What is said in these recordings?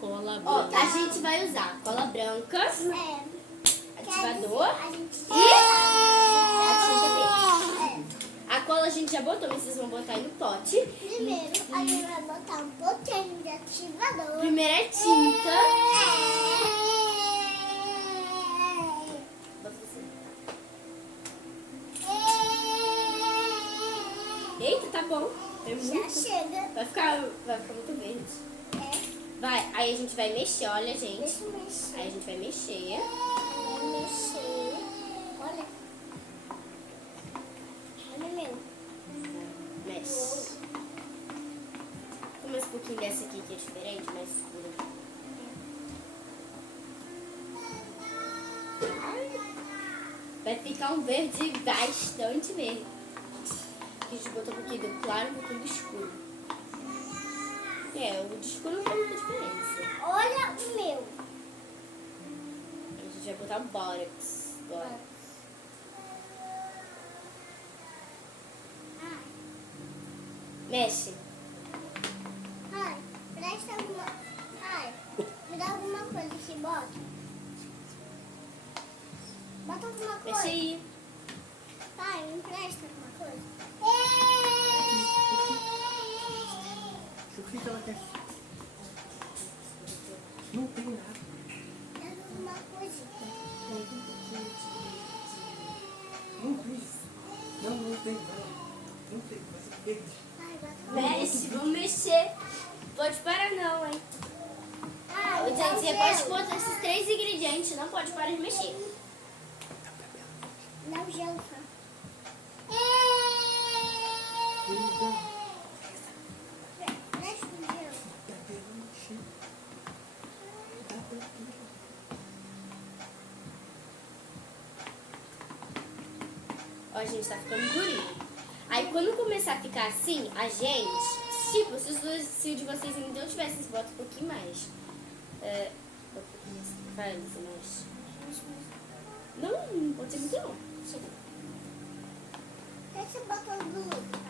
cola Ó, branca. a gente vai usar cola branca, ativador A gente e a tinta verde. A cola a gente já botou, mas vocês vão botar aí no pote. Primeiro, a gente vai botar um pouquinho de ativador. Primeiro é tinta. Bota você. Eita, tá bom. É Já muito. chega. Vai ficar muito verde. Vai, aí a gente vai mexer, olha, gente. Deixa eu mexer. Aí a gente vai mexer. Vai mexer. Olha. Olha meu. Mexe. Começa um pouquinho dessa aqui que é diferente, mais escura. Vai ficar um verde bastante verde. A gente botou um pouquinho do claro e um pouquinho do escuro. O de escuro não faz muita diferença. Olha o meu. A gente vai botar o Borax. Mexe. Ai, presta alguma... Ai, me dá alguma coisa que bota. Bota alguma coisa. Mexe aí. Pai, me empresta alguma coisa. O que ela quer? Não tem nada. Dá alguma coisa. Não tem. Não tem. Não tem. Mas é verde. Ai, bota Mexe, vamos mexer. Pode parar não, hein? Ai, Ô, gente, você pode botar esses 3 ingredientes, não pode parar de mexer. dá o gelo, tá? Presta o gelo. Ó, gente, tá ficando durinho. Aí quando começar a ficar assim, a gente... Tipo, se o de vocês ainda não tivessem, bota um pouquinho mais. Bota um pouquinho mais. Faz mais. Não pode ser muito não. Chega. Deixa eu botar o do outro, tá?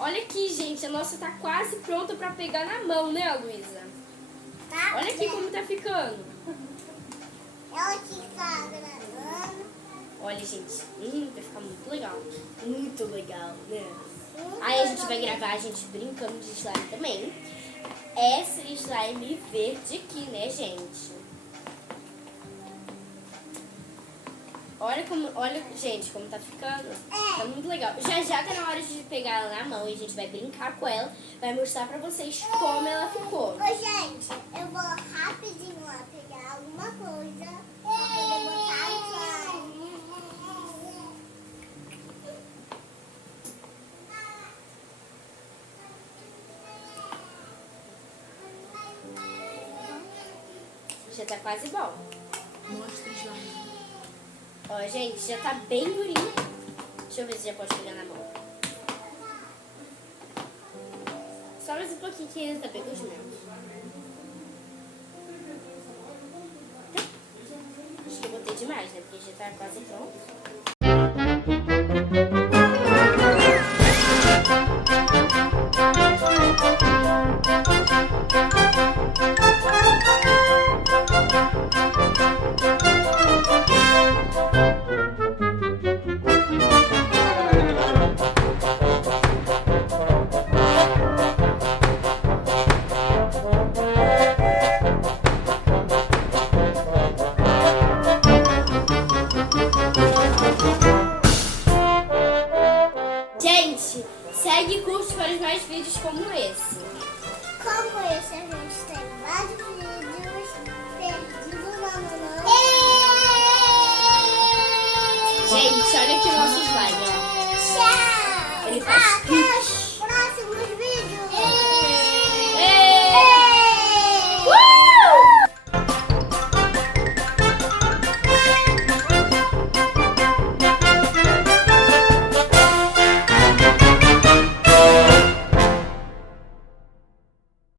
Olha aqui, gente, a nossa tá quase pronta pra pegar na mão, né, Luísa? Tá? Olha aqui como tá ficando. Ela que tá gravando. Olha, gente, vai ficar muito legal. Muito legal, né? Aí a gente vai gravar a gente brincando de slime também. Essa slime verde aqui, né, gente? Olha, gente, como tá ficando. Tá muito legal. Já tá na hora de pegar ela na mão e a gente vai brincar com ela. Vai mostrar pra vocês como ela ficou. Ô, gente, eu vou rapidinho lá pegar alguma coisa pra poder botar o slime. Já tá quase bom. Mostra o slime. Ó, gente, já tá bem durinho. Deixa eu ver se já pode pegar na mão. Só mais um pouquinho que ainda tá bem cozimento. Acho que eu botei demais, né? Porque já tá quase pronto. Gente, segue e curte para os mais vídeos como esse. Como esse, a gente tem vários vídeos perdidos na mamãe. Gente, olha aqui o nosso slime, ó. Tchau! Ele faz Até